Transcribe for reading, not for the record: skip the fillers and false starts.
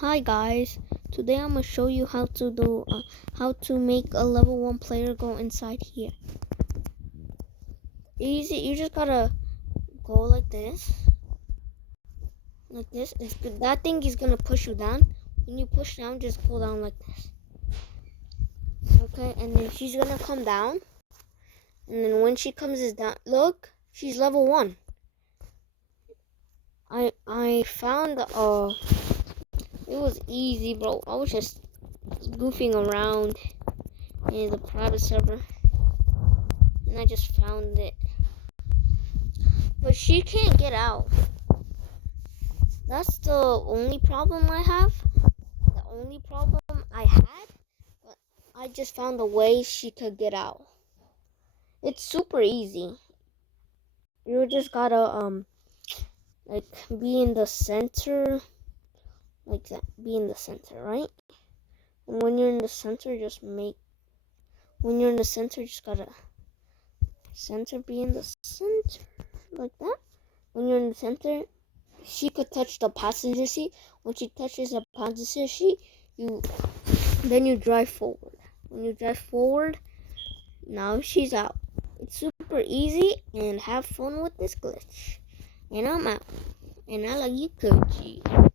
Hi guys, today I'm gonna show you how to make a level 1 player go inside here. Easy, you just gotta go like this. It's good. That thing is gonna push you down. When you push down, just go down like this. Okay, and then she's gonna come down. And then when she comes down, look, she's level 1. I found it was easy, bro. I was just goofing around in the private server, and I just found it. But she can't get out. That's the only problem I have. The only problem I had. But I just found a way she could get out. It's super easy. You just gotta be in the center, like that. Be in the center, right? And when you're in the center, just gotta be in the center like that. When you're in the center, she could touch the passenger seat. When she touches the passenger seat, then you drive forward. When you drive forward, now she's out. It's super easy, and have fun with this glitch. And I'm out. And I like you, Koji.